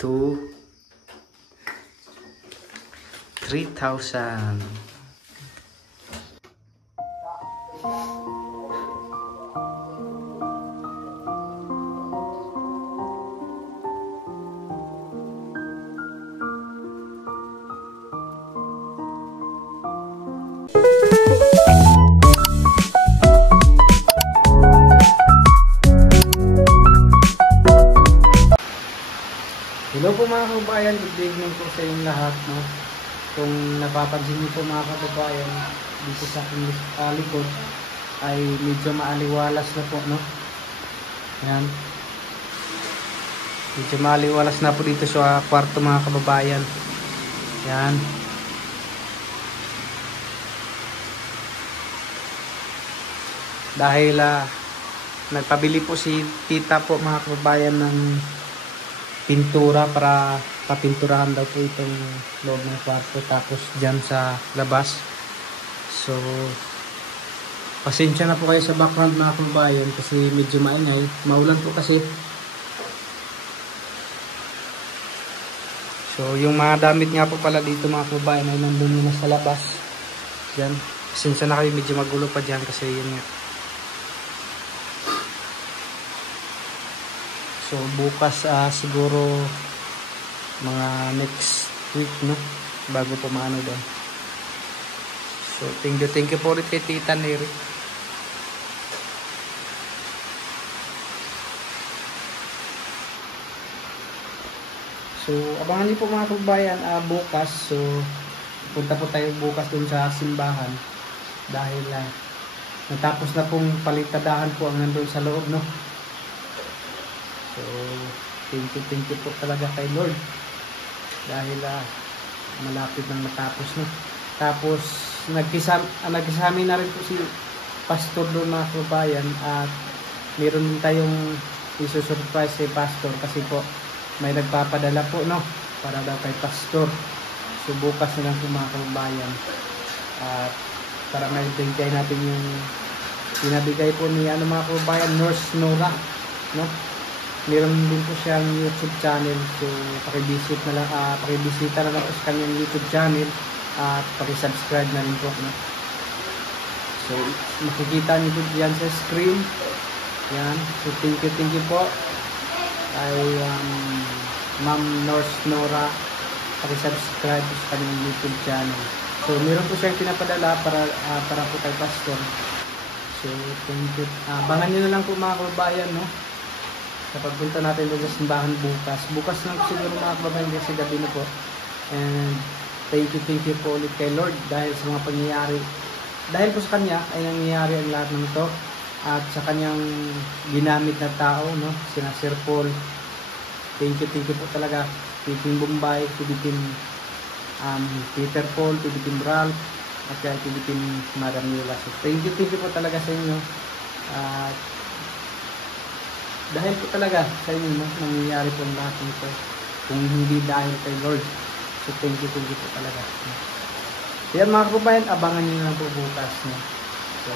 to 3,000. Hello po mga kababayan, good evening po sa inyong lahat, no? Kung napapansin niyo po mga kababayan, dito sa aking likod ay medyo maaliwalas na po, no? Yan. Medyo maaliwalas na po dito sa kwarto mga kababayan. Yan. Dahil nagpabili po si tita po mga kababayan ng pintura para papinturahan daw po itong loob ng kwarto, tapos dyan sa labas. So pasensya na po kayo sa background mga kababayan kasi medyo maingay, maulan po kasi. So yung mga damit nga po pala dito mga kababayan ay nandun na sa labas dyan. Pasensya na kayo, medyo magulo pa dyan kasi yun nga. So bukas siguro mga next week, no, bago po maano doon. So thank you po ulit kay Tita Neri. So abangan niyo po mga kababayan bukas. So punta po tayo bukas dun sa simbahan dahil natapos na pong palitadahan po ang nandun sa loob, no. So, thank you po talaga kay Lord dahil malapit nang matapos, no. Tapos nagkisami na rin po si pastor doon mga kababayan at meron din tayong isusurprise si pastor kasi po may nagpapadala po, no, para daw kay pastor. So bukas na lang po mga kababayan at para maibigay natin yung pinabigay po ni mga kababayan, Nurse Nora, no. Meron din po siyang YouTube channel, so pakibisita na lang po sa kanyang YouTube channel at pakisubscribe na rin po, no? So makikita niyo po yan sa screen yan. So thank you po kay Ma'am Nurse Nora, pakisubscribe sa kanyang YouTube channel. So meron po siyang pinapadala para po kay pastor. So thank you. Abangan niyo na lang po mga kababayan, no, sa pagpunta natin doon sa simbahan bukas. Bukas lang siguro mga kababayan kasi gabi na po. And thank you po ulit kay Lord dahil sa mga pangyayari. Dahil po sa Kanya ay nangyayari ang lahat ng ito. At sa Kanyang ginamit na tao, no, sina Sir Paul. Thank you po talaga. Team Bombay, Team Peter Paul, Team Ralph, at kaya Team Madam Mila. So thank you po talaga sa inyo. At dahil po talaga sa inyo, no, nangyayari po ang lahat nito. Kung hindi dahil kay Lord. So thank you po talaga. Kaya mga kababayan, abangan nyo lang po bukas, no. So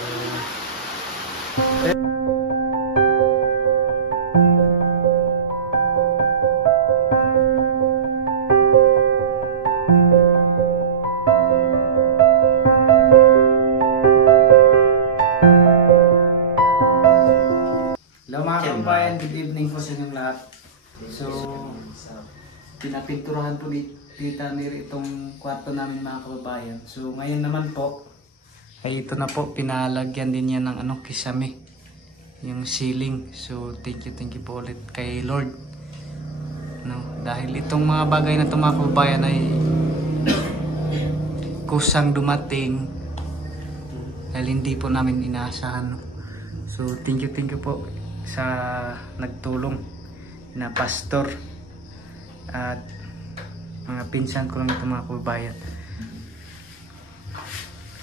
good evening po sa inyong lahat. So pinapinturahan po ni Tita Neri itong kwarto namin mga kababayan. So ngayon naman po ay ito na po, pinalagyan din niya ng kisame, yung ceiling. So thank you po ulit kay Lord, no, dahil itong mga bagay na ito mga kababayan ay kusang dumating dahil hindi po namin inaasahan, no? So thank you po sa nagtulong na pastor at mga pinsan ko lang ito mga kababayan.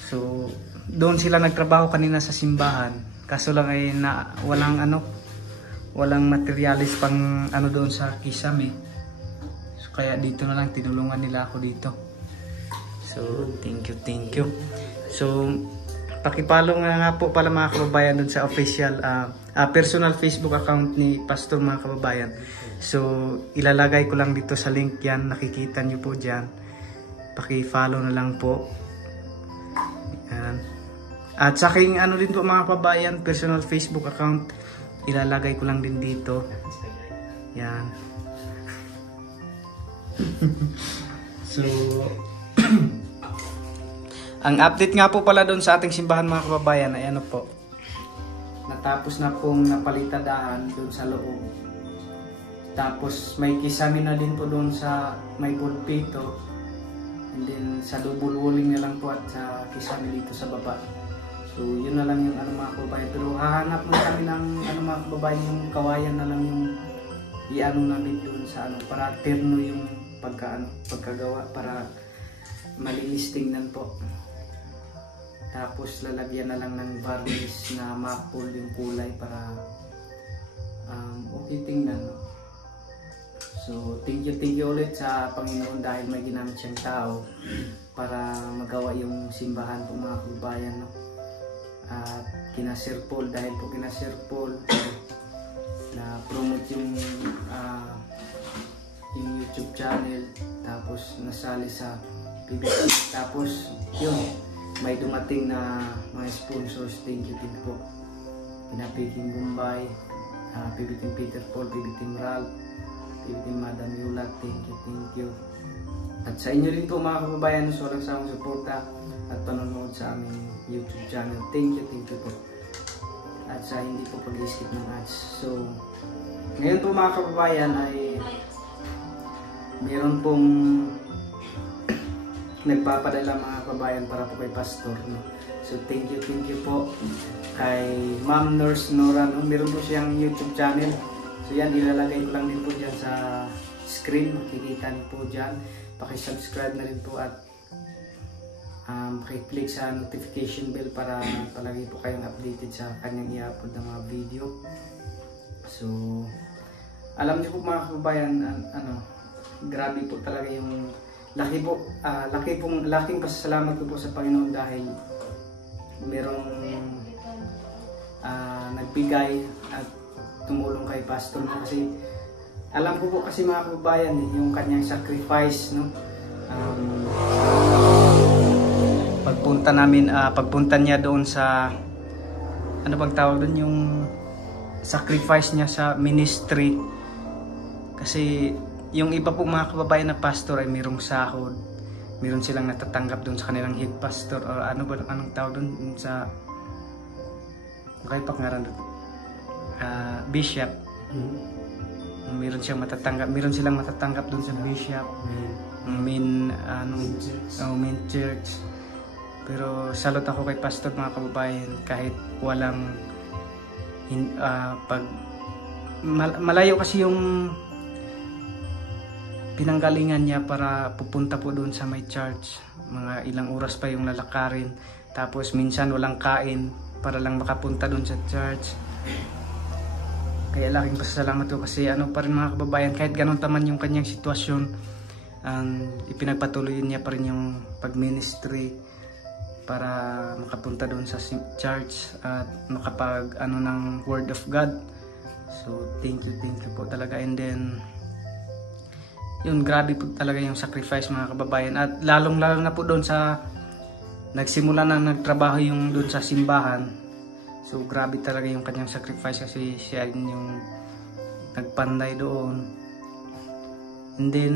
So doon sila nagtrabaho kanina sa simbahan, kaso lang ay walang materialis pang doon sa kisame. So kaya dito na lang tinulungan nila ako dito. So thank you. So pakipalo nga po pala mga kababayan doon sa official personal Facebook account ni Pastor mga kababayan. So ilalagay ko lang dito sa link yan, nakikita nyo po dyan. Paki-follow na lang po. Yan. At sa aking ano din po mga kababayan, personal Facebook account, ilalagay ko lang din dito. Yan. So ang update nga po pala doon sa ating simbahan mga kababayan ay ano po, natapos na pong napalitadahan doon sa loob. Tapos may kisame na din po doon sa may pulpito, and then sa double walling na lang po at sa kisame dito sa baba. So yun na lang yung ano mga kababayan, pero hahanap mo kami ng ano mga kababayan, yung kawayan na lang yung iano namin doon sa ano, para terno yung pagkagawa, para malinis tingnan po. Tapos lalagyan na lang ng varnish na maple yung kulay para okay tingnan. So thank you ulit sa Panginoon dahil may ginamit siyang tao para magawa yung simbahan po mga kababayan, no? At kina Sir Paul, dahil po kina Sir Paul na promote yung YouTube channel, tapos nasali sa PBC, tapos yun may dumating na mga sponsors. Thank you din po kina Peking Bombay, PBT Peter Paul, PBT Ralph, PBT Madam Yula. Thank you. At sa inyo rin po mga kababayan, so walang sawang suporta at panonood sa aming YouTube channel. Thank you po. At sa hindi po pag-skip ng ads. So ngayon po mga kababayan ay meron pong nagpapadala mga kababayan para po kay Pastor, no? So thank you po kay Ma'am Nurse Nora, no? Meron po siyang YouTube channel. So yan, ilalagay ko lang din po dyan sa screen, makikita niyo po dyan. Paki-subscribe na rin po at paki-click sa notification bell para palagi po kayong updated sa kanyang i-upload ng mga video. So alam niyo po mga kababayan, grabe po talaga yung laking pasasalamat ko po sa Panginoon dahil merong nagbigay at tumulong kay Pastor, no? Kasi alam ko po kasi mga kababayan yung kanyang sacrifice, no? Pagpunta niya doon sa ano bang tawag doon, yung sacrifice niya sa ministry, kasi yung iba po mga kababayan na pastor ay mayroong sahod, mayroon silang natatanggap doon sa kanilang head pastor or anong tawag doon sa pangalan doon, bishop. Mayroon silang matatanggap doon sa bishop, main church. Pero salot ako kay pastor mga kababayan, kahit walang malayo kasi yung pinanggalingan niya para pupunta po doon sa may church. Mga ilang oras pa yung lalakarin. Tapos minsan walang kain para lang makapunta doon sa church. Kaya laking pasasalamat ko kasi ano pa rin mga kababayan, kahit ganun taman yung kanyang sitwasyon, ipinagpatuloy niya pa rin yung pag-ministry para makapunta doon sa church at makapag ng Word of God. So thank you po talaga. And then yun, grabe po talaga yung sacrifice mga kababayan, at lalong na po doon sa nagsimula na nagtrabaho yung doon sa simbahan. So grabe talaga yung kanyang sacrifice kasi siya yung nagpanday doon. And then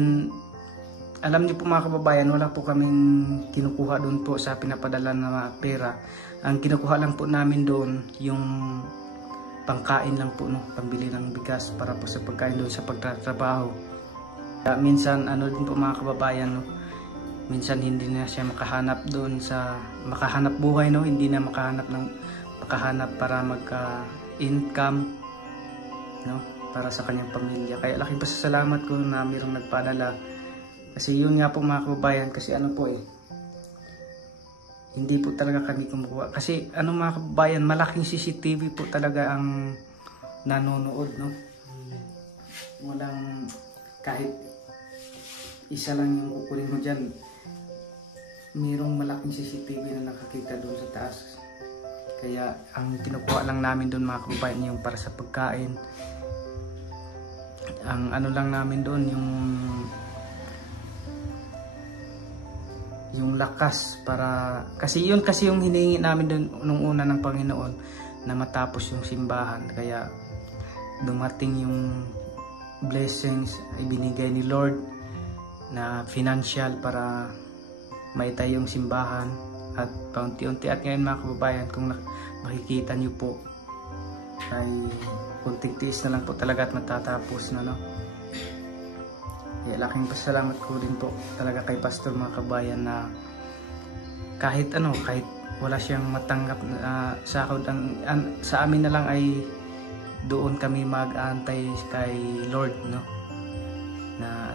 alam niyo po mga kababayan, wala po kaming kinukuha doon po sa pinapadala na pera. Ang kinukuha lang po namin doon yung pangkain lang po, no? Pambili ng bigas para po sa pagkain doon sa pagtatrabaho. Minsan din po mga kababayan, no? Minsan hindi na siya makahanap doon sa makahanap buhay, no? Hindi na makahanap para magka-income, no? Para sa kanyang pamilya. Kaya laking pasasalamat ko na mayroong nagpadala. Kasi yun nga po mga kababayan, kasi hindi po talaga kami kumukuha. Kasi mga kababayan, malaking CCTV po talaga ang nanonood, no? Walang kahit isa lang yung kukunin mo dyan, mayroong malaking CCTV na nakakita doon sa taas. Kaya ang kinukuha lang namin doon mga kababayan yung para sa pagkain. ang ano lang namin doon, yung lakas para, kasi yun kasi yung hiningi namin doon nung una ng Panginoon, na matapos yung simbahan. Kaya dumating yung blessings ibinigay ni Lord na financial para maitayo yung simbahan at paunti-unti. At ngayon mga kababayan, kung makikita nyo po ay kunting tiis na lang po talaga at matatapos na, no? Kaya laking pasalamat ko din po talaga kay Pastor mga kabayan, na kahit wala siyang matanggap na sahod, sa amin na lang ay doon kami mag-aantay kay Lord, no? Na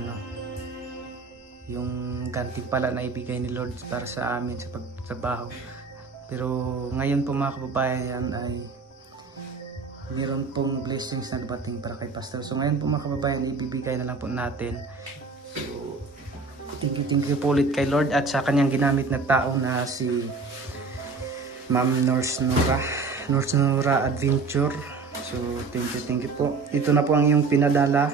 yung gantimpala na ibigay ni Lord para sa amin sa pagtrabaho. Pero ngayon po mga kababayan ay meron pong blessings na dumating para kay Pastor. So ngayon po mga kababayan, ibibigay na lang po natin. So thank you po ulit kay Lord at sa kanyang ginamit na tao na si Ma'am Nurse Nora Adventure. So thank you po. Ito na po ang iyong pinadala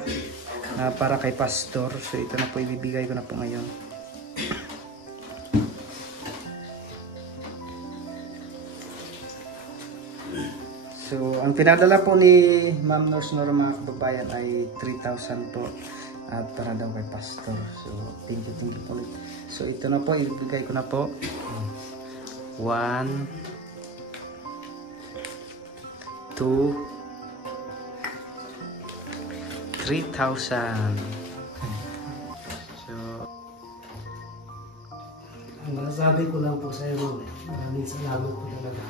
para kay Pastor. So ito na po, ibibigay ko na po ngayon. So ang pinadala po ni Ma'am Nurse Nora mga kababayan ay 3,000 po at para daw kay Pastor. So thank you po ulit. So ito na po, ibibigay ko na po. 1, 2, 3,000. So ang masasabi ko lang po sa iyo, maraming salamat po talaga.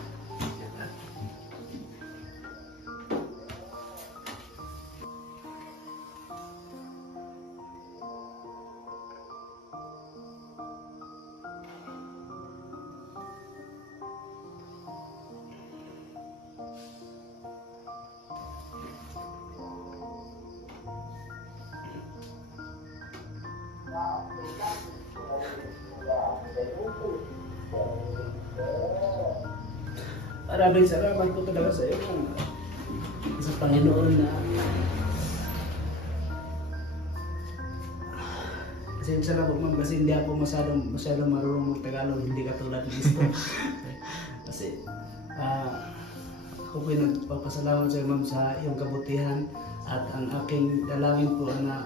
Maraming salamat po talaga sa iyo, sa Panginoon, na pasensya na po ma'am kasi hindi ako masyadong marunong mag-Tagalog, hindi katulad ni Isto. Kasi ako po nagpapasalamat sa iyo ma'am sa iyong kabutihan, at ang aking dalangin po na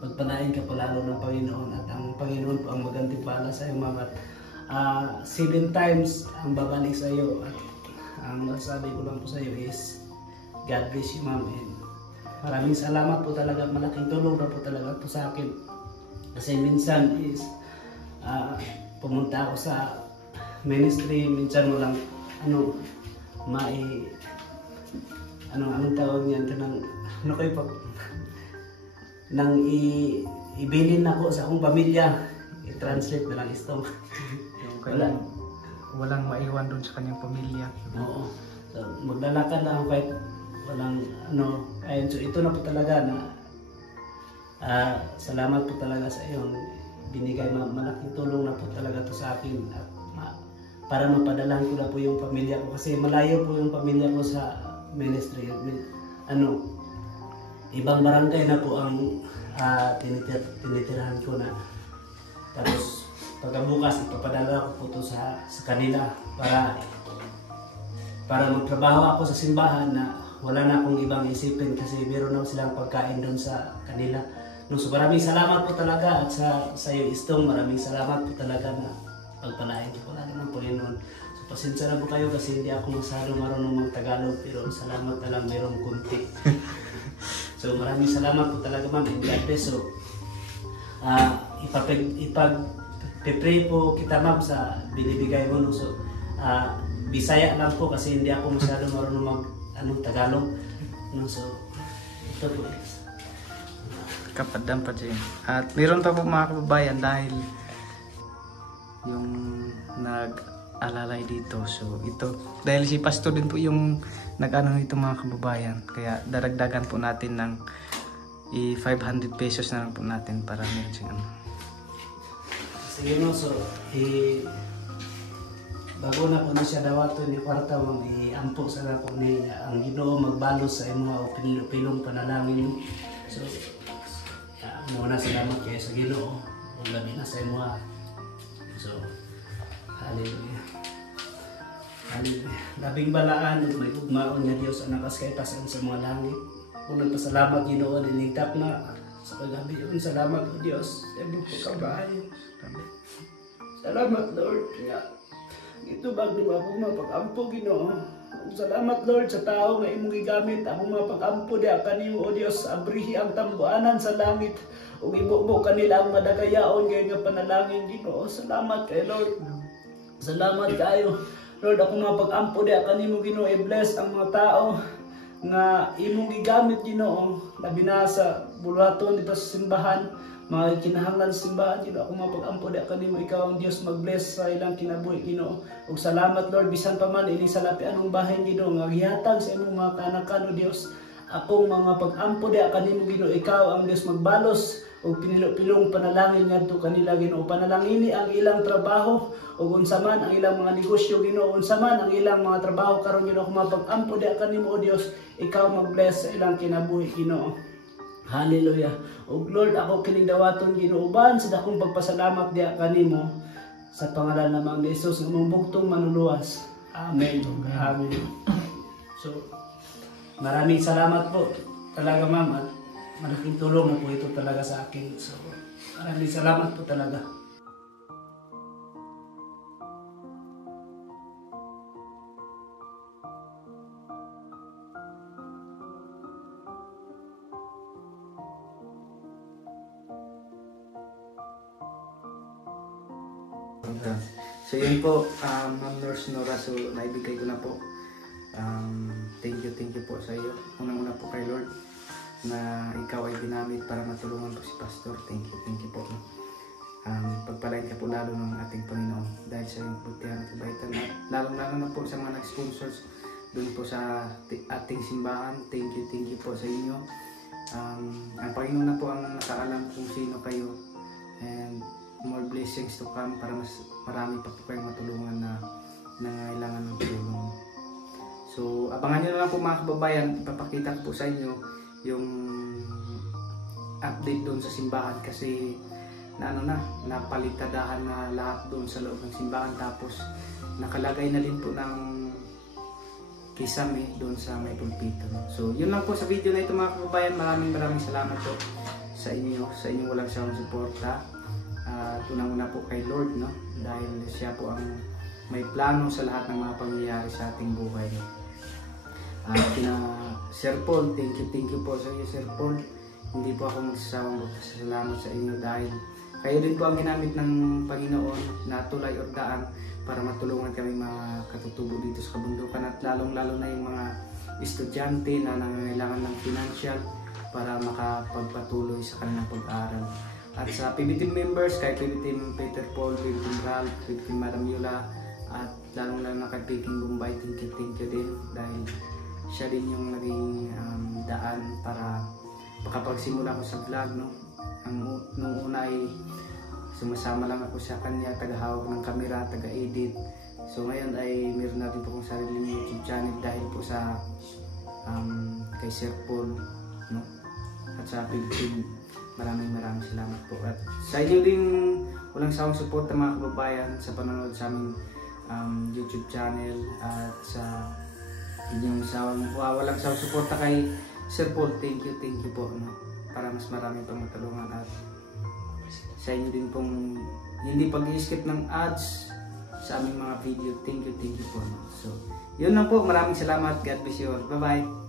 pagpalain ka palalo ng Panginoon, at ang Panginoon po ang magantimpala sa iyo ma'am, at 7 times ang babalik sa iyo. At ang masasabi ko lang po sa iyo is God bless you ma'am, and maraming salamat po talaga. Malaking tulong na po talaga ito sa akin, kasi minsan is pumunta ako sa ministry, minsan mo lang anong tawag niyan ito, nang ibilin ako sa akong pamilya, i-translate na lang ito. Walang maiwan doon sa kanyang pamilya. Oo. So, maglalakad na ako kahit walang ayun. So ito na po talaga na salamat po talaga sa iyo. Binigay, malaking tulong na po talaga to sa akin, at para mapadalahan ko na po yung pamilya ko, kasi malayo po yung pamilya ko sa ministry. Ibang barangay na po ang tinitirahan ko na. Tapos pagkabukas ipapadala ko po to sa kanila para magtrabaho ako sa simbahan, na wala na akong ibang isipin kasi meron na silang pagkain doon sa kanila. So maraming salamat po talaga, at sa iyo Istong, maraming salamat po talaga na pagpalain ko pala ng Panginoon. So pasensya na po kayo kasi hindi ako masyadong marunong mag-Tagalog, pero salamat na lang merong kunti. So maraming salamat po talaga ma'am, and God bless. So ipag-pray po kita ma'am sa binibigay mo, no? So Bisaya lang po kasi hindi ako masyadong marunong Tagalog, no? So ito po Kapadam pa dyan. At meron pa po mga kababayan, dahil yung nag-alalay dito. So ito, dahil si Pastor din po yung nag-ano nito mga kababayan, kaya daragdagan po natin ng 500 pesos na lang po natin para meron siyang sige no. So bago na po na siya dawato ni kwarta mong iampo sa na po ni ang Ginoo magbalos sa imo o pilong panalangin. So, muna salamat kayo sa Ginoo. Kung labi na sa imo. So, hallelujah. Hallelujah. Labing balaan ug may ugmaon nga Dios ang nakas kay tasan sa mga langit. Kung nagpasalamat Ginoo dinigtap na sa paggabi yun. Salamat o Dios sa imong pagkabahay. Salamat Lord nga ito bagyo ako mapag-ampo Ginoo. Salamat Lord sa tao nga imong gigamit ako mapag-ampo di kanimo o Dios abrihi ang tambuanan sa langit ug ibubo kanila ang madagayaon kay nga panalangin Ginoo. Salamat kay Lord. Salamat kayo Lord ako mapag-ampo di kanimo Ginoo i-bless ang mga tao nga imong gigamit Ginoo labi na sa bulaton dito sa simbahan mga kinahanglan sa simbahan Ginoo ako mapag-ampo di kanimo ikaw ang Dios mag-bless sa ilang kinabuhi Ginoo ug salamat Lord bisan pa man ini sa lapian ng bahin Ginoo nga gihatag sa imong mga kanakan o Dios akong mga pag-ampo di kanimo Ginoo ikaw ang Dios magbalos ug pinilo-pilong panalangin ngadto kanila Ginoo panalangini ang ilang trabaho ug unsa man ang ilang mga negosyo Ginoo unsa man ang ilang mga trabaho karon Ginoo kung mapag-ampo di kanimo o Dios ikaw mag-bless sa ilang kinabuhi Ginoo. Hallelujah. Ug Lord ako kining dawaton Ginoo uban sa dakong pagpasalamat di kanimo sa pangalan namang ni Jesus nga mong bugtong manuluwas. Amen. Amen. So maraming salamat po talaga ma'am at malaking tulong na po ito talaga sa akin. So, maraming salamat po talaga. So yun po, Ma'am Nurse Nora, so naibigay ko na po. Thank you po sa iyo. Unang-una po kay Lord na ikaw ay ginamit para matulungan po si Pastor. Thank you po. Pagpalain ka po lalo ng ating Panginoon dahil sa iyong butihan at kabaitan at lalong-lalo na po sa mga nag-sponsors doon po sa ating simbahan. Thank you po sa inyo. Ang Panginoon na po ang nakaalam kung sino kayo and more blessings to come para mas marami pa po kayong matulungan na nangailangan ng tulong. So abangan nyo na lang po mga kababayan, ipapakita ko po sa inyo yung update doon sa simbahan kasi napalitadahan na lahat doon sa loob ng simbahan tapos nakalagay na din po ng kisame doon sa may pulpito. So yun lang po sa video na ito mga kababayan. Maraming salamat po sa inyong walang sawang suporta. Tunang-una po kay Lord dahil siya po ang may plano sa lahat ng mga pangyayari sa ating buhay. Kina Sir Paul, thank you po sa iyo Sir Paul. Hindi po ako magsasawang magpasalamat sa inyo dahil kayo din po ang ginamit ng Panginoon na tulay o daan para matulungan kami mga katutubo dito sa kabundukan at lalong-lalo na yung mga estudyante na nangangailangan ng financial para makapagpatuloy sa kanilang pag-aaral. At sa PB Team members, kay PB Team Peter Paul, PB Team Ralph, PB Team Madam Yula at lalong-lalo na kay PB Team Bombay, thank you din dahil siya din yung naging daan para makapagsimula ko sa vlog. Nung una ay sumasama lang ako sa kanya, tagahawak ng camera, taga-edit. So ngayon ay meron natin po kong sariling YouTube channel dahil po sa kay Sir Paul at sa PBT. Maraming salamat po. At sa inyo din walang sawang suporta mga kababayan sa panonood sa aming YouTube channel at sa inyong walang sawang suporta kay Sir Paul. Thank you po para mas marami pang matulungan at sa inyo din pong hindi pag-i-skip ng ads sa aming mga video. Thank you po. So yun lang po, maraming salamat. God bless you all. Bye bye.